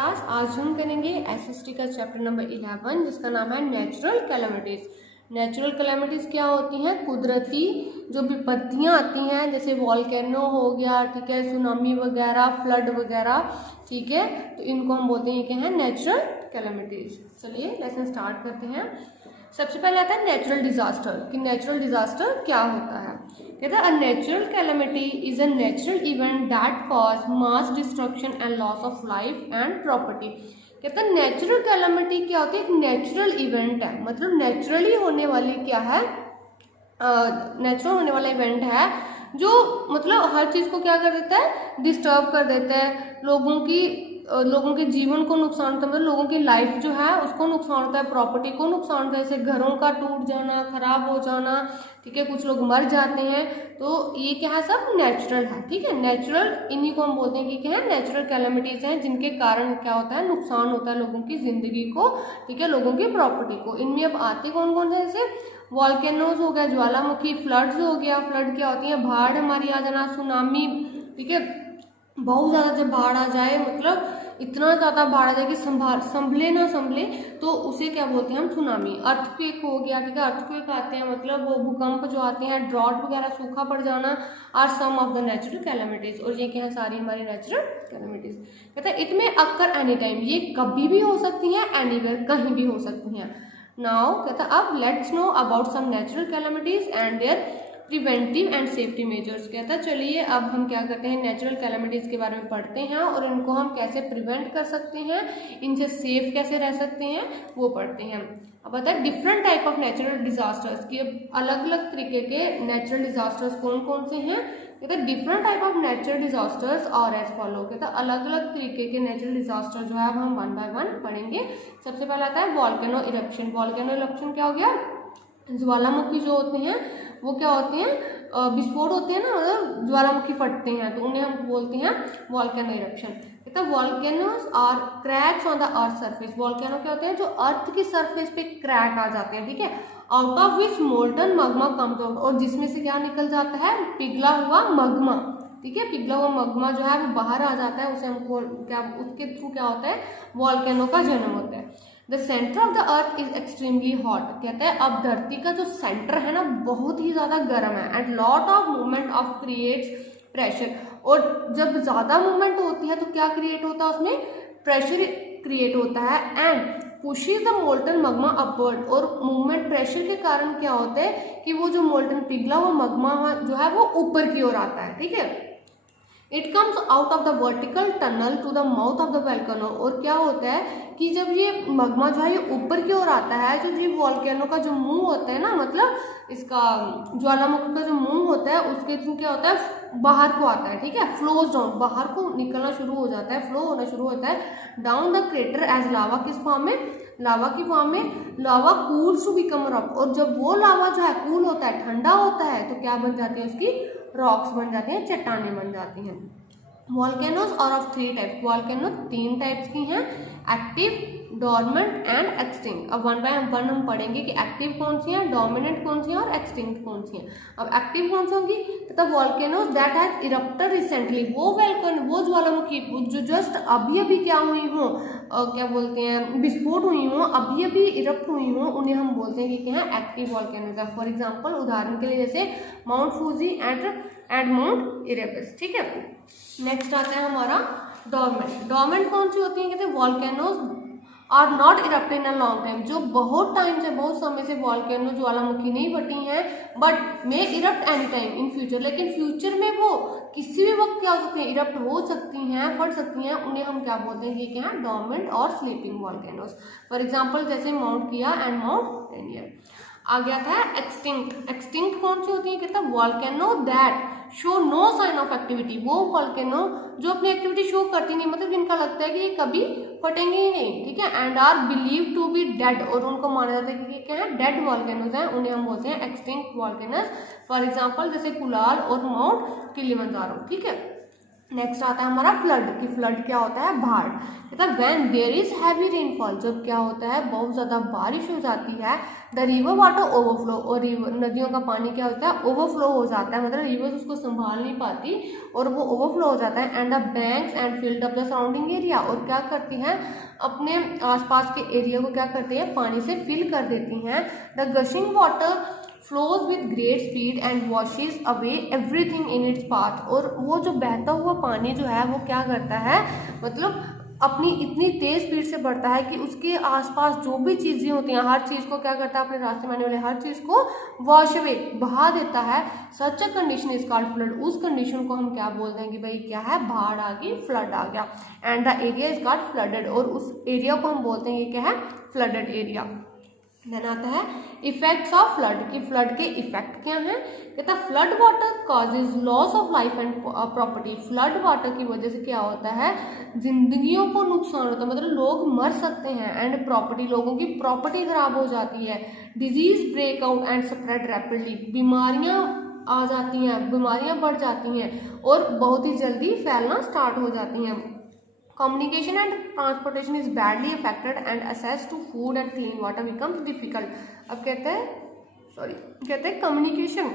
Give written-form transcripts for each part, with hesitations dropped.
Class आज हम करेंगे एसएसटी का चैप्टर नंबर 11 जिसका नाम है नेचुरल कैलामिटीज। नेचुरल कैलामिटीज क्या होती हैं? कुदरती जो विपत्तियां आती हैं, जैसे वॉल्केनो हो गया, ठीक है, सुनामी वगैरह, फ्लड वगैरह, ठीक है, तो इनको हम बोलते हैं क्या है? Natural calamities. चलिए लेसन स्टार्ट करते हैं। सबसे पहले आता है नेचुरल डिजास्टर कि नेचुरल डिजास्टर क्या होता है। कहता है a natural calamity is a natural event that cause mass destruction and loss of life and property. कहता है नेचुरल कैलामिटी क्या होती है? एक नेचुरल इवेंट है, मतलब नेचुरली होने वाली क्या है, नेचुरल होने वाला इवेंट है जो मतलब हर चीज को क्या कर देता है? डिस्टर्ब कर देता है। लोगों के जीवन को नुकसान होता है, मतलब लोगों की लाइफ जो है उसको नुकसान होता है, प्रॉपर्टी को नुकसान होता है, जैसे घरों का टूट जाना, खराब हो जाना, ठीक है, कुछ लोग मर जाते हैं। तो ये क्या है? सब नेचुरल है, ठीक है। नेचुरल इन्हीं को हम बोलते हैं कि क्या है? नेचुरल कैलामिटीज हैं जिनके कारण क्या होता है? नुकसान होता है लोगों की जिंदगी को, ठीक है, लोगों की प्रॉपर्टी को। इनमें अब आते कौन कौन से? जैसे वॉल्केनोज हो गया, ज्वालामुखी, फ्लड्स हो गया। फ्लड क्या होती है? बाढ़ हमारी आ जाना, सुनामी, ठीक है, बहुत ज्यादा जब बाढ़ आ जाए, मतलब इतना ज्यादा बाढ़ आ जाए कि संभले ना संभले, तो उसे क्या बोलते हैं हम? सुनामी। अर्थक्वेक हो गया, ठीक है, अर्थक्वेक आते हैं मतलब वो भूकंप जो आते हैं, ड्रॉट वगैरह, सूखा पड़ जाना, are some of the natural calamities. और ये क्या है? सारी हमारी नेचुरल कैलामिटीज। कहते हैं इट में अक्कर एनी टाइम, ये कभी भी हो सकती है, एनीवेयर, कहीं भी हो सकती हैं। नाउ कहता है अब let's know about some natural calamities and their preventive and safety measures. कहता है चलिए अब हम क्या करते हैं? नेचुरल कैलामिटीज के बारे में पढ़ते हैं और इनको हम कैसे प्रिवेंट कर सकते हैं, इनसे सेफ कैसे रह सकते हैं, वो पढ़ते हैं। अब बता different type of natural disasters की अलग अलग तरीके के नेचुरल डिजास्टर्स कौन कौन से हैं। कहता है different type of natural disasters और एज फॉलो। कहता है अलग अलग तरीके के नेचुरल डिजास्टर जो है अब हम वन बाय वन पढ़ेंगे। सबसे पहले आता है वॉल्केनो इरप्शन। वॉल्केनो इरप्शन क्या हो गया? ज्वालामुखी जो होते हैं वो क्या होते हैं? विस्फोट होते हैं ना, मतलब ज्वालामुखी फटते हैं, तो उन्हें हम बोलते हैं वॉल्केनो इरप्शन। कहता है volcanoes are cracks on the earth surface. Volcano क्या होते हैं? जो अर्थ की सरफेस पे क्रैक आ जाते हैं, ठीक है, out of which molten magma comes out, और जिसमें से क्या निकल जाता है? पिघला हुआ मग्मा, ठीक है, पिघला हुआ मग्मा जो है वो बाहर आ जाता है, उसे हमको क्या, उसके थ्रू क्या होता है? वॉल्केनो का जन्म होता है। The centre of the earth is extremely hot. कहते हैं अब धरती का जो सेंटर है ना बहुत ही ज्यादा गर्म है, and lot of movement of creates pressure, और जब ज्यादा मूवमेंट होती है तो क्या क्रिएट होता है? उसमें प्रेशर क्रिएट होता है, and pushes the molten magma upward, और मूवमेंट प्रेशर के कारण क्या होता है कि वो जो मोल्टन पिघला हुआ मग्मा जो है वो ऊपर की ओर आता है, ठीक है। It comes out of the vertical tunnel to the mouth of the volcano, और क्या होता है कि जब ये मग्मा जो है ये ऊपर की ओर आता है, जो ये वॉल्केनो का जो मुंह होता है ना, मतलब इसका ज्वालामुखी का जो मुंह होता है उसके थ्रू क्या होता है? बाहर को आता है, ठीक है, फ्लोज डाउन, बाहर को निकलना शुरू हो जाता है, फ्लो होना शुरू होता है डाउन द क्रेटर एज लावा। किस फॉर्म में? लावा की फॉर्म में। लावा कूल्स टू बिकम रॉक, और जब वो लावा जो है कूल होता है, ठंडा होता है, तो क्या बन जाती है? उसकी रॉक्स बन जाती हैं, चट्टानें बन जाती हैं। Volcanoes are of 3 types. Volcano 3 types की हैं, एक्टिव, डोरमेंट एंड एक्सटिंक्ट। अब वन बाय वन हम पढ़ेंगे कि एक्टिव कौन सी है, डोमिनेंट कौन सी है और एक्सटिंक्ट कौन सी है। अब एक्टिव कौन सी होंगी? तथा volcanoes that has erupted recently, वो ज्वालामुखी जो जस्ट अभी अभी क्या हुई हो, क्या बोलते हैं, विस्फोट हुई हो, अभी अभी इरप्ट हुई हो, उन्हें हम बोलते हैं कि क्या है? Active volcanoes. फॉर एग्जाम्पल उदाहरण के लिए जैसे mount Fuji and mount Erebus, ठीक है। नेक्स्ट आता है हमारा डोरमेंट। डोरमेंट कौन सी होती है? कहते हैं volcanoes are not erupt in a long time, जो बहुत टाइम से, बहुत समय से वॉल्केनो ज्वालामुखी नहीं फटी हैं, but may erupt any time in future, लेकिन फ्यूचर में वो किसी भी वक्त क्या हो सकते हैं? इरप्ट हो सकती हैं, फट सकती हैं, उन्हें हम क्या बोलते हैं? ये क्या है? डोरमेंट और स्लीपिंग वॉल्केनोज। फॉर एग्जाम्पल जैसे माउंट किया एंड माउंट रेनियर। आ गया था एक्सटिंक्ट। एक्सटिंक्ट कौन सी होती है? कहता है volcano that show no sign of activity, वो वॉल्केनो जो अपनी एक्टिविटी शो करती नहीं, मतलब जिनका लगता है कि ये कभी फटेंगे ही नहीं, ठीक है, and are believe to be dead, और उनको माना जाता है कि ये क्या है? डेड वॉल्केनोज हैं, उन्हें हम बोलते हैं एक्सटिंक्ट वॉल्केनोज। फॉर एग्जाम्पल जैसे कुलाल और माउंट किलिमंजारो, ठीक है। नेक्स्ट आता है हमारा फ्लड, कि फ्लड क्या होता है, बाढ़। कहता है when there is heavy rainfall, जब क्या होता है बहुत ज़्यादा बारिश हो जाती है, द रिवर वाटर ओवरफ्लो, और नदियों का पानी क्या होता है, ओवरफ्लो हो जाता है, मतलब रिवर्स उसको संभाल नहीं पाती और वो ओवरफ्लो हो जाता है। And the banks and filled up the surrounding area, और क्या करती हैं अपने आसपास के एरिया को क्या करती हैं, पानी से फिल कर देती हैं। The gushing water flows with great speed and washes away everything in its path, और वो जो बहता हुआ पानी जो है वो क्या करता है, मतलब अपनी इतनी तेज स्पीड से बढ़ता है कि उसके आसपास जो भी चीज़ें होती हैं हर चीज़ को क्या करता है, अपने रास्ते में आने वाले हर चीज़ को वॉश अवे, बहा देता है। Such a condition is called flood, उस कंडीशन को हम क्या बोलते हैं कि भाई क्या है, बाढ़ आ गई, फ्लड आ गया। And the area is called flooded, और उस एरिया को हम बोलते हैं ये क्या है, फ्लडेड एरिया। देन आता है इफेक्ट्स ऑफ फ्लड, कि फ्लड के इफेक्ट क्या हैं। कहता है flood water causes loss of life and property, flood water की वजह से क्या होता है, जिंदगियों को नुकसान होता है, मतलब लोग मर सकते हैं, एंड प्रॉपर्टी, लोगों की प्रॉपर्टी खराब हो जाती है। Disease break out and spread rapidly, बीमारियां आ जाती हैं, बीमारियां बढ़ जाती हैं और बहुत ही जल्दी फैलना स्टार्ट हो जाती हैं। Communication and transportation is badly affected and access to food and clean water becomes difficult। अब कहते हैं कम्युनिकेशन,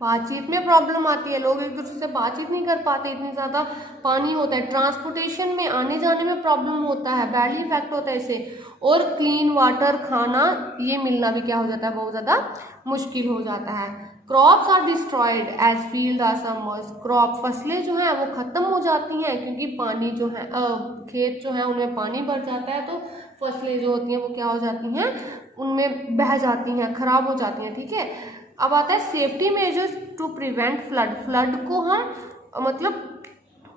बातचीत में प्रॉब्लम आती है, लोग एक दूसरे से बातचीत नहीं कर पाते, इतनी ज़्यादा पानी होता है। ट्रांसपोर्टेशन में आने जाने में प्रॉब्लम होता है, बैडली इफेक्ट होता है इससे। और क्लीन वाटर, खाना, ये मिलना भी क्या हो जाता है, बहुत ज़्यादा मुश्किल हो जाता है। Crops are destroyed as field are submerged, crop, फसलें जो हैं वो ख़त्म हो जाती हैं क्योंकि पानी जो है खेत जो है उनमें पानी भर जाता है, तो फसलें जो होती हैं वो क्या हो जाती हैं, उनमें बह जाती हैं, खराब हो जाती हैं। ठीक है, अब आता है safety measures to prevent flood, flood को हम मतलब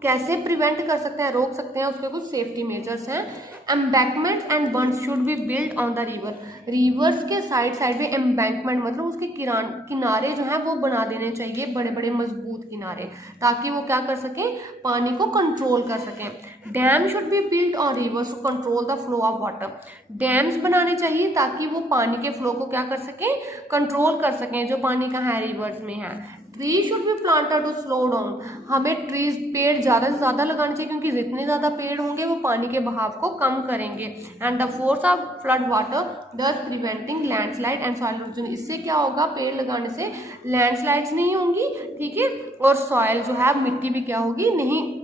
कैसे प्रिवेंट कर सकते हैं, रोक सकते हैं, उसके कुछ सेफ्टी मेजर्स हैं। Embankments and बंड्स should be built on the river, reverse के साइड में एम्बैंकमेंट मतलब उसके किनारे जो हैं वो बना देने चाहिए, बड़े बड़े मजबूत किनारे, ताकि वो क्या कर सकें, पानी को कंट्रोल कर सकें। Dam should be built on rivers to control the flow of water, dams बनाने चाहिए ताकि वो पानी के फ्लो को क्या कर सकें, कंट्रोल कर सकें, जो पानी का है रिवर्स में है। Tree should be planted to slow down, हमें ट्रीज, पेड़ ज़्यादा से ज़्यादा लगाने चाहिए क्योंकि जितने ज़्यादा पेड़ होंगे वो पानी के बहाव को कम करेंगे। And the force of flood water thus preventing landslide and soil erosion, इससे क्या होगा, पेड़ लगाने से लैंडस्लाइड्स नहीं होंगी, ठीक है, और सॉइल जो है मिट्टी भी क्या होगी, नहीं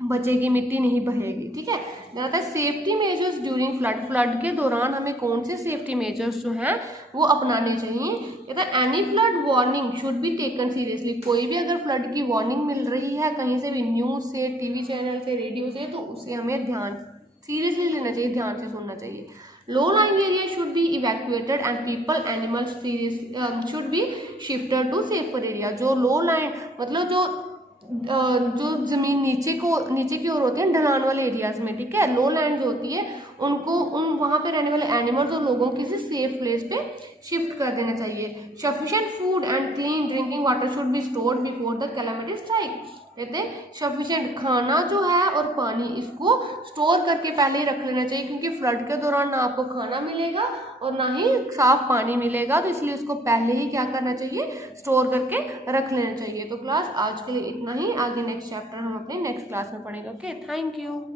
बचेगी, मिट्टी नहीं बहेगी। ठीक है, कहता है safety measures during flood, flood के दौरान हमें कौन से सेफ्टी मेजर्स जो हैं वो अपनाने चाहिए। कहता है any flood warning should be taken seriously, कोई भी अगर फ्लड की वार्निंग मिल रही है कहीं से भी, न्यूज़ से, टीवी चैनल से, रेडियो से, तो उसे हमें ध्यान सीरियसली लेना चाहिए, ध्यान से सुनना चाहिए। Low lying area should be evacuated and people animals should be shifted to safer area, जो लो लाइन मतलब जो जमीन नीचे की ओर होती है, ढलान वाले एरियाज में, ठीक है, लो लैंड जो होती है उनको वहाँ पे रहने वाले एनिमल्स और लोगों किसी सेफ प्लेस पे शिफ्ट कर देना चाहिए। Sufficient food and clean drinking water should be stored before the calamity strike, कहते हैं सफिशिएंट खाना जो है और पानी, इसको स्टोर करके पहले ही रख लेना चाहिए क्योंकि फ्लड के दौरान ना आपको खाना मिलेगा और ना ही साफ पानी मिलेगा, तो इसलिए उसको पहले ही क्या करना चाहिए, स्टोर करके रख लेना चाहिए। तो क्लास आज के लिए इतना ही, आगे नेक्स्ट चैप्टर हम अपने नेक्स्ट क्लास में पढ़ेंगे। Okay, thank you.